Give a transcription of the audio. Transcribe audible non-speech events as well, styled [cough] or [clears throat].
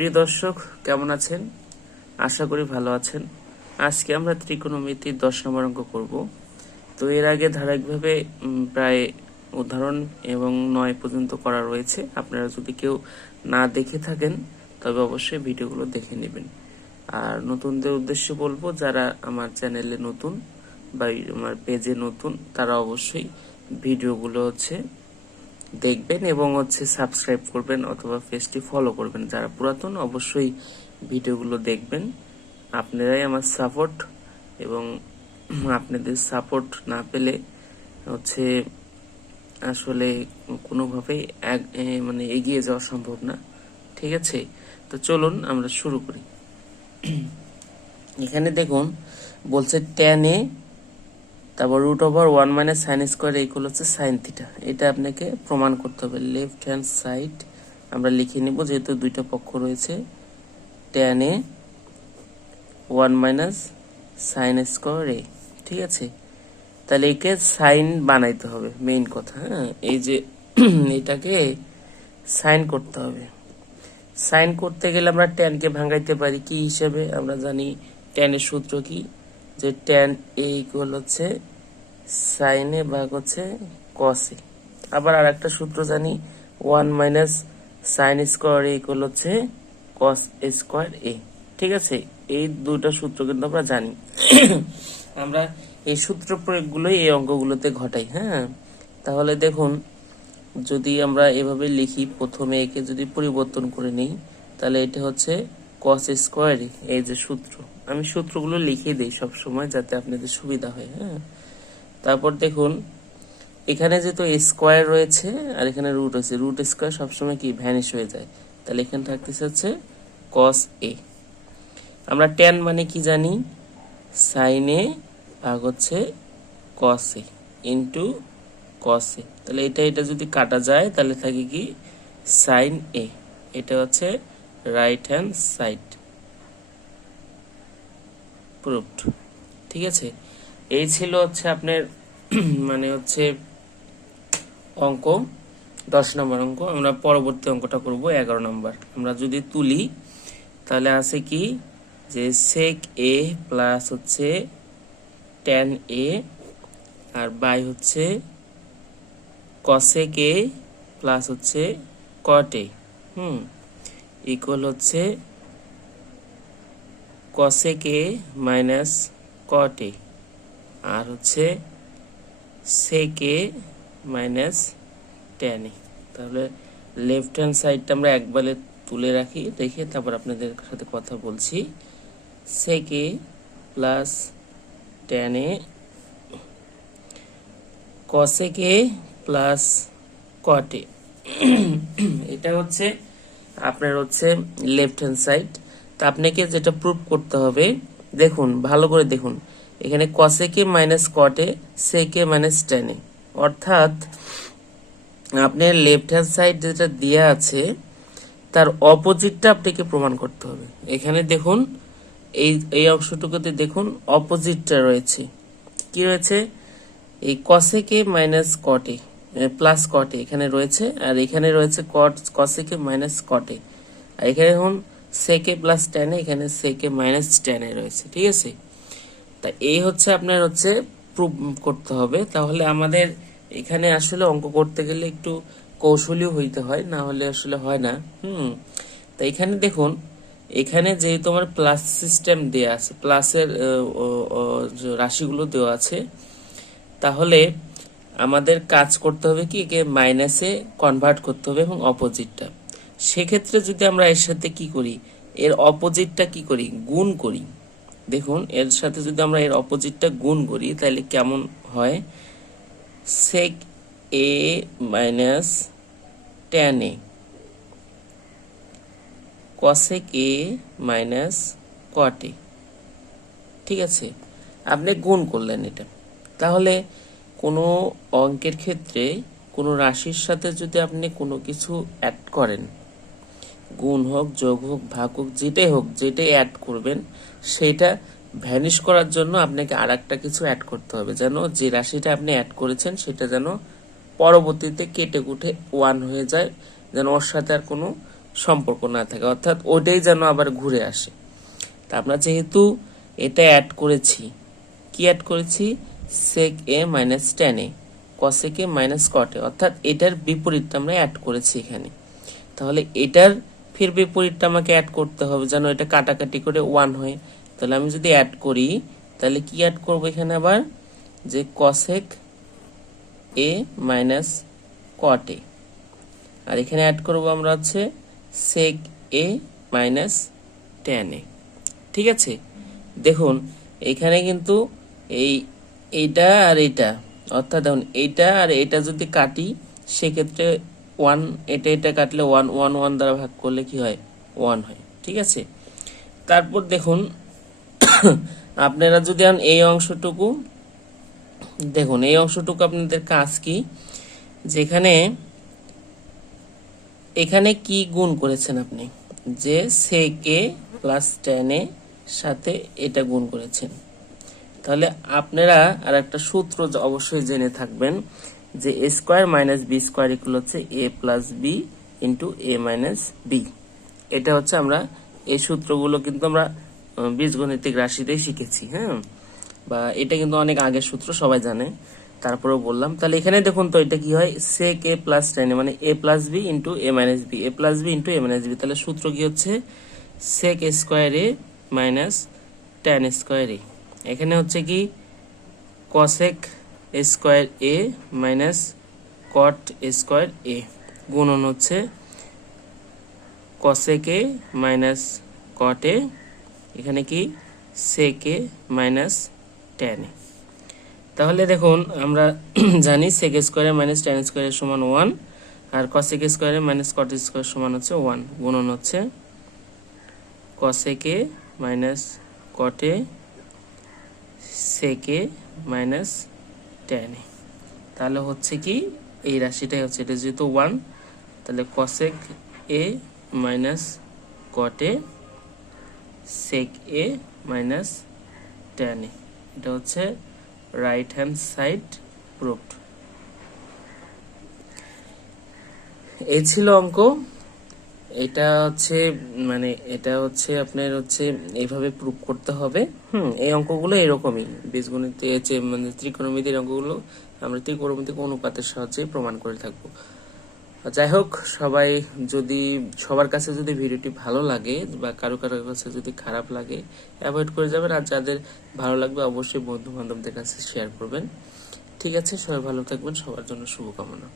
প্রিয় দর্শক, কেমন আছেন? আশা করি ভালো আছেন। আজকে আমরা ত্রিকোণমিতির দশ নম্বর অঙ্ক করব। তো এর আগে ধারাবাহিকভাবে প্রায় উদাহরণ এবং নয় পর্যন্ত করা রয়েছে। আপনারা যদি কেউ না দেখে থাকেন, তবে অবশ্যই ভিডিওগুলো দেখে নেবেন। আর নতুনদের উদ্দেশ্যে বলব, যারা আমার চ্যানেলে নতুন বা আমার পেজে নতুন, তারা অবশ্যই ভিডিওগুলো হচ্ছে দেখবেন এবং হচ্ছে সাবস্ক্রাইব করবেন অথবা পেজটি ফলো করবেন। যারা পুরাতন, অবশ্যই ভিডিওগুলো দেখবেন। আপনারাই আমার সাপোর্ট এবং আপনাদের সাপোর্ট না পেলে হচ্ছে আসলে কোনোভাবেই এক- মানে এগিয়ে যাওয়া সম্ভব না। ঠিক আছে? তো চলুন আমরা শুরু করি। এখানে দেখুন, বলছে, টেন এ তারপর root over one minus sine square equal হচ্ছে সাইন থিটা এটা আপনাকে প্রমাণ করতে হবে। লেফট হ্যান্ড সাইড আমরা লিখে নিব, যেহেতু দুইটা পক্ষ রয়েছে। Tan A one minus sine square A ঠিক আছে? তাহলে একে সাইন বানাইতে হবে মেইন কথা হ্যাঁ? এই যে [clears throat] এটাকে সাইন করতে হবে। সাইন করতে গেলে আমরা ট্যানকে ভাঙাইতে পারি কি হিসেবে? আমরা জানি ট্যানের সূত্র কি? যে ট্যান এ ইকুয়াল হচ্ছে সাইনে ভাগ হচ্ছে কসে আবার আর একটা সূত্র জানি one minus sine square A equal হচ্ছে কস স্কোয়ার এ ঠিক আছে? এই দুটা সূত্র কিন্তু আমরা জানি। আমরা এই সূত্র প্রয়োগগুলোই এই অঙ্কগুলোতে ঘটাই হ্যাঁ? তাহলে দেখুন, যদি আমরা এভাবে লিখি, প্রথমে একে যদি পরিবর্তন করে নিই, তাহলে এটা হচ্ছে কস স্কোয়ার এই যে সূত্র। আমি সূত্রগুলো লিখে দিই সব সময় যাতে আপনাদের সুবিধা হয় হ্যাঁ? তারপর দেখুন, এখানে যেহেতু স্কোয়ার রয়েছে আর এখানে রুট আছে রুট স্কোয়ার সবসময় কি ভ্যানিশ হয়ে যায়। তাহলে এখানে থাকতেছে হচ্ছে কস এ আমরা টেন মানে কি জানি? সাইনে ভাগ হচ্ছে কস এ ইন্টু কস এ তাহলে এটা এটা যদি কাটা যায়, তাহলে থাকে কি? সাইন এ এটা হচ্ছে রাইট হ্যান্ড সাইড প্রুফড ঠিক আছে? এই ছিল হচ্ছে আপনার [clears throat] মানে হচ্ছে অঙ্ক, দশ নম্বর অঙ্ক। আমরা পরবর্তী অঙ্কটা করব, এগারো নম্বর। আমরা যদি তুলি, তাহলে আছে কি যে সেক এ প্লাস হচ্ছে টেন এ আর বাই হচ্ছে কসেক এ প্লাস হচ্ছে কট এ হুম ইকুয়াল হচ্ছে cosec A minus cot A আর হচ্ছে সেক মাইনাস টেন তাহলে লেফট হ্যান্ড সাইডটা আমরা একবারে তুলে রাখি, রেখে তারপর আপনাদের সাথে কথা বলছি। Sec plus tan cosec plus কটে এটা হচ্ছে আপনার হচ্ছে লেফট হ্যান্ড সাইড তা আপনাকে যেটা প্রুভ করতে হবে, দেখুন, ভালো করে দেখুন। এখানে কসেকে মাইনাস কটে সেকে মাইনাস টেনে অর্থাৎ, আপনার লেফট হ্যান্ড সাইড যেটা দেয়া আছে, তার অপোজিটটা আপনাকে প্রমাণ করতে হবে। এখানে দেখুন, এই এই অংশটুকুতে দেখুন অপোজিটটা রয়েছে। কি রয়েছে? এই কসেকে মাইনাস কটে প্লাস কটে এখানে রয়েছে, আর এখানে রয়েছে কট কসেকে মাইনাস কটে আর এখানে এখন সেকে প্লাস টেনে এখানে সেকে মাইনাস টেনে রয়েছে, ঠিক আছে? তা এই হচ্ছে আপনার হচ্ছে প্রুভ করতে হবে। তাহলে আমাদের এখানে আসলে অঙ্ক করতে গেলে একটু কৌশলী হইতে হয়, না হলে আসলে হয় না। হুম। তা এখানে দেখুন, এখানে যেহেতু আমার প্লাস সিস্টেম দেয়া আছে প্লাসের রাশিগুলো দেওয়া আছে, তাহলে আমাদের কাজ করতে হবে কি, একে মাইনাসে কনভার্ট করতে হবে এবং অপোজিটটা সেক্ষেত্রে যদি আমরা এর সাথে কি করি, এর অপোজিটটা কি করি, গুণ করি। দেখুন, এর সাথে যদি আমরা এর অপোজিটটা গুণ করি, তাহলে কেমন হয়? Sec A minus tan A cosec A minus cot ঠিক আছে? আপনি গুণ করলেন এটা। তাহলে কোনো অঙ্কের ক্ষেত্রে কোনো রাশির সাথে যদি আপনি কোনো কিছু অ্যাড করেন গুণ হোক, যোগ হোক, ভাগ হোক, যেটাই হোক, যেটাই অ্যাড করবেন, সেটা ভ্যানিশ করার জন্য আপনাকে আর একটা কিছু অ্যাড করতে হবে যেন যে রাশিটা আপনি অ্যাড করেছেন, সেটা যেন পরবর্তীতে কেটে কুটে ওয়ান হয়ে যায়, যেন ওর সাথে আর কোনো সম্পর্ক না থাকে। অর্থাৎ ওটাই যেন আবার ঘুরে আসে। তা আমরা যেহেতু এটা অ্যাড করেছি, কি অ্যাড করেছি? Sec A minus tan A cosec A minus কটে অর্থাৎ এটার বিপরীতটা আমরা অ্যাড করেছি এখানে। তাহলে এটার ফির বিপরীতটা আমাকে অ্যাড করতে হবে যেন এটা কাটাকাটি করে ওয়ান হয়। তাহলে আমি যদি অ্যাড করি, তাহলে কি অ্যাড করব এখানে আবার? যে কসেক এ মাইনাস কট আর এখানে অ্যাড করব আমরা হচ্ছে সেক এ মাইনাস টেন এ ঠিক আছে? দেখুন, এখানে কিন্তু এই এইটা আর এইটা অর্থাৎ দেখুন এইটা আর এটা যদি কাটি, সেক্ষেত্রে ওয়ান এটা এটা কাটলে ওয়ান ওয়ান ওয়ান দ্বারা ভাগ করলে কি হয়? ওয়ান হয়। ঠিক আছে? তারপর দেখুন, আপনারা যদি এই অংশটুকু, দেখুন, এই অংশটুকু আপনাদের কাজ কি? যেখানে, এখানে কি গুণ করেছেন আপনি? যে সে কে প্লাস টেনে সাথে এটা গুণ করেছেন। তাহলে আপনারা আর একটা সূত্র অবশ্যই জেনে থাকবেন। যে A square minus B square equal হচ্ছে A plus B into A minus B এটা হচ্ছে আমরা এই সূত্রগুলো কিন্তু আমরা বীজগণিতিক রাশিতেই শিখেছি হ্যাঁ? বা এটা কিন্তু অনেক আগের সূত্র, সবাই জানে। তারপরেও বললাম। তাহলে এখানে দেখুন তো, এটা কি হয়? সেক এ প্লাস টেন মানে A plus B into A minus B A plus B into A minus B তাহলে সূত্র কি হচ্ছে? Sec square A minus tan square A এখানে হচ্ছে কি? Cosec square A minus cot square A. গুণন হচ্ছে কসেক মাইনাস কট এখানে কি সেক এ মাইনাস টেন তাহলে দেখুন, আমরা [clears throat] জানি সেক স্কোয়ারে মাইনাস টেন স্কোয়ারের সমান ওয়ান আর কসেক স্কোয়ারে মাইনাস কট স্কোয়ার সমান হচ্ছে ওয়ান গুণন হচ্ছে কসেকে মাইনাস কটে সেকে মাইনাস টেনে তাহলে হচ্ছে কি, এই রাশিটাই হচ্ছে, এটা যেহেতু ওয়ান তাহলে কসেক এ মাইনাস কটে সেক এ মাইনাস টেনে এটা হচ্ছে রাইট হ্যান্ড সাইড প্রুফড এই ছিল অঙ্ক। এটা হচ্ছে মানে এটা হচ্ছে আপনার হচ্ছে এইভাবে প্রুভ করতে হবে। হুম, এই অঙ্কগুলো এরকমই। বীজগণিত, যে মানে ত্রিকোণমিতির অঙ্কগুলো, আমরা ত্রিকোণমিতিক অনুপাতের সাহায্যে প্রমাণ করে থাকব। যাই হোক, সবাই যদি, সবার কাছে যদি ভিডিওটি ভালো লাগে বা কারও কারও কাছে যদি খারাপ লাগে, অ্যাভয়েড করে যাবেন। আর যাদের ভালো লাগবে, অবশ্যই বন্ধু বান্ধবদের কাছে শেয়ার করবেন। ঠিক আছে, সবাই ভালো থাকবেন। সবার জন্য শুভকামনা।